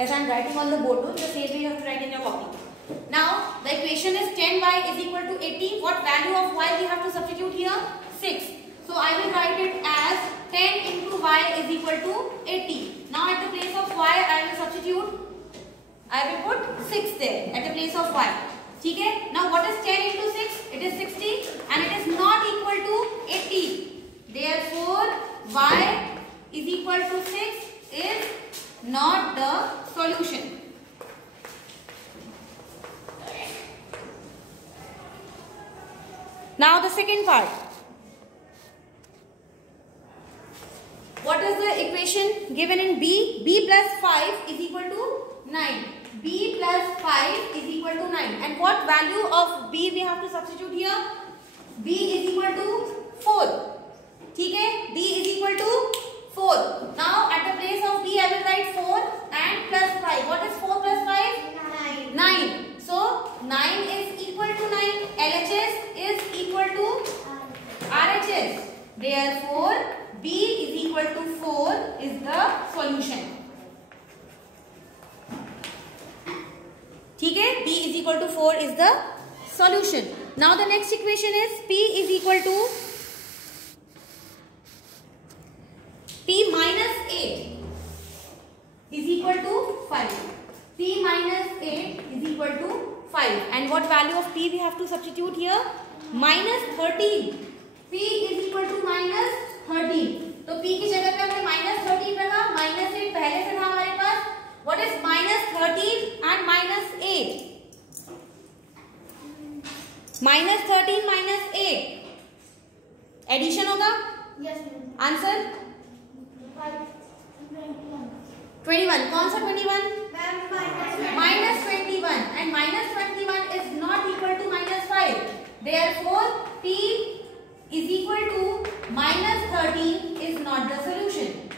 as I am writing on the board, the same way you have to write in your copy. Now the equation is 10y is equal to 80. What value of y we have to substitute here? 6. So I will write it as 10 into y is equal to 80. Now at the place of y I will substitute, I will put 6 there at the place of y. Okay? Now what is 10 into 6? It is 60 and it is not equal to 80. Therefore y is equal to 6 is not the solution. Now the second part. What is the equation given in B? B plus 5 is equal to 9. B plus 5 is equal to 9. And what value of B we have to substitute here? B is equal to 4. Okay? B is equal to 4. Now at the place of B I will write 4 and plus 5. What is 4 plus 5? 9. 9. So 9 is equal to 9. LHS is equal to RHS. Therefore B is equal to 4 is the solution. Okay? B is equal to 4 is the solution. Now the next equation is P is equal to P minus 8 is equal to 5. P minus 8 is equal to 5. And what value of P we have to substitute here? Minus 13. P is equal to minus 13. तो P की जगह पे हमने minus 13 रखा. Minus 8 पहले से था हमारे पास. What is minus 13 and minus 8? Minus 13 minus 8. Addition होगा? Yes. Answer? 21. कौन सा 21? Minus 21. And minus 21 is not equal to minus 5. Therefore, P is equal to minus 13 is not the solution.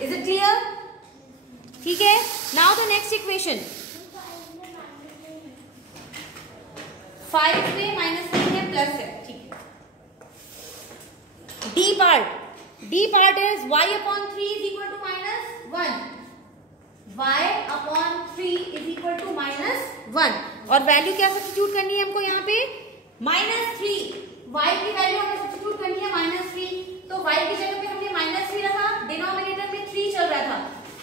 Is it clear? ठीक है. Now the next equation. 5 पे minus 3 है plus है. ठीक है. D part. D part is y upon 3 is equal to minus 1. Y upon 3 is equal to minus 1. और value क्या substitute करनी है हमको यहाँ पे? माइनस 3. y की वैल्यू हमें सब्स्टिट्यूट करनी है माइनस 3. तो y की जगह पे हमने माइनस 3 रखा. डिनोमिनेटर में 3 चल रहा था.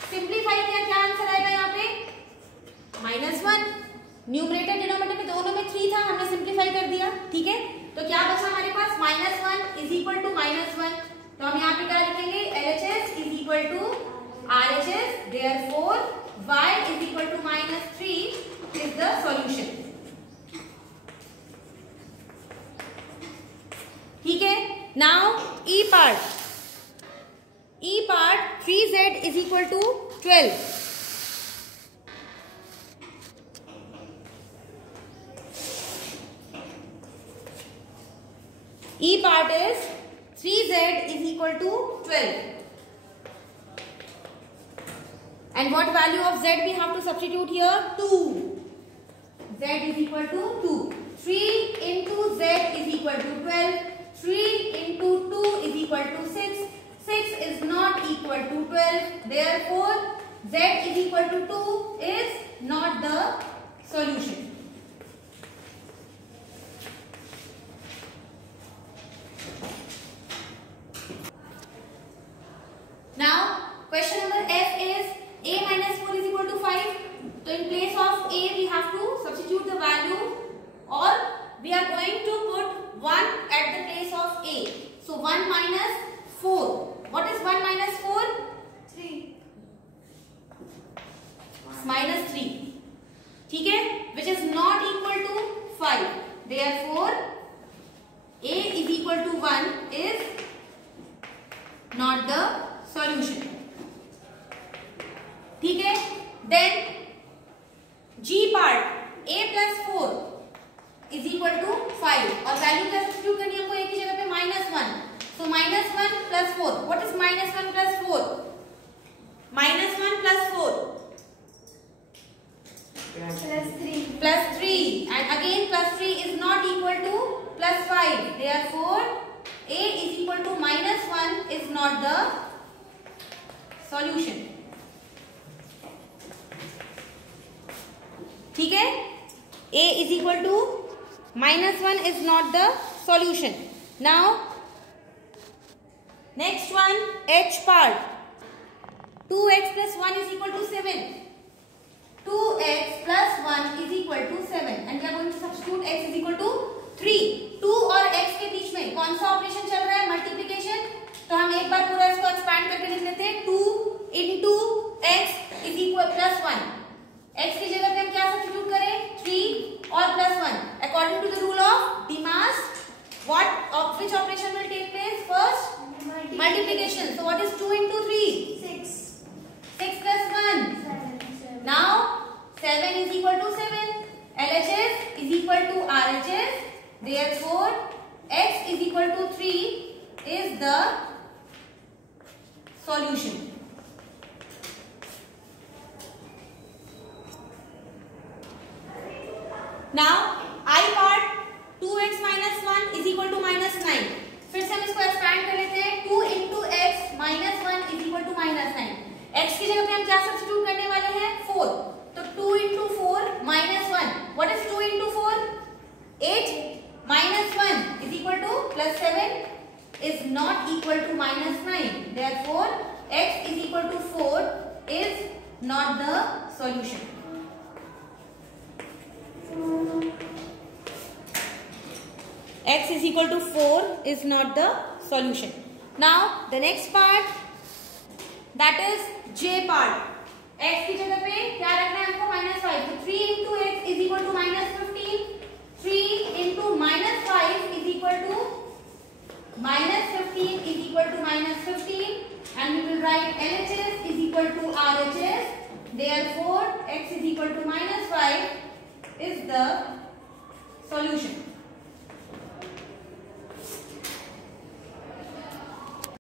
सिंप्लीफाई किया, क्या आंसर आएगा यहाँ पे? माइनस 1. न्यूमरेटर डिनोमिनेटर में दोनों में 3 था, हमने सिंप्लीफाई कर दिया. ठीक है. तो क्या बचा हमारे पास? Minus 1 is equal to minus 1. तो हम यहाँ पे क्या लिखेंगे? LHS is equal to RHS. Therefore y is equal to minus 3 is the solution. ठीक है. Now E part. E part 3z is equal to 12. E part is 3z is equal to 12. And what value of z we have to substitute here? 2. Z is equal to 2. 3 into z is equal to 12. 3 into 2 is equal to 6. 6 is not equal to 12. Therefore, z is equal to 2 is not the solution. Now, question number F is a minus 4 is equal to 5. So, in place of a, we have to substitute the value, or we are going to put 1 at the place of a. So, 1 minus 4. What is 1 minus 4? 3. Minus 3. ठीक है? Which is not equal to 5. Therefore, a is equal to 1 is not the solution. ठीक है. Then G part. A plus 4 is equal to 5. और value क्या substitute करनी है हमको? एक ही जगह पे minus 1. So minus 1 plus 4. What is minus 1 plus 4? Minus 1 plus 4. Plus 3. Plus 3. And again plus 3 is not equal to plus 5. Therefore, a is equal to minus 1 is not the solution. ठीक है, a is equal to -1 is not the solution. Now next one, h part, 2x plus 1 is equal to 7. 2x plus 1 is equal to 7 and we are going to substitute x is equal to 3. 2 और x के बीच में कौन सा operation चल रहा है? Multiplication. तो हम एक बार पूरा इसको एक्सपैंड करके लिख लेते हैं। 2 into x is equal plus 1. x की जगह पे हम क्या सब्स्टिट्यूट करें? 3 और plus 1. According to the rule of Demas, which operation will take place first? Multiplication. So what is 2 into 3? 6. 6 plus 1. 7. Now 7 is equal to 7. LHS is equal to RHS. Therefore x is equal to 3 is the solution. Now I part 2x minus 1 is equal to minus 9. फिर से हम इसको expand कर लेते हैं। 2 into x minus 1 is equal to minus 9. x की जगह पे हम क्या सब्स्टिट्यूट करने वाले हैं? 4. तो 2 into 4 minus 1. What is 2 into 4? 8 minus 1 is equal to plus 7 is not equal to minus 9. Therefore x is equal to 4 is not the solution. X is equal to 4 is not the solution. Now the next part, that is J part. X की जगह पे क्या रखना है हमको? -5. तो 3 into x is equal to -15. 3 into -5 is equal to -15 is equal to -15 and we will write LHS is equal to RHS. Therefore x is equal to -5 is the solution.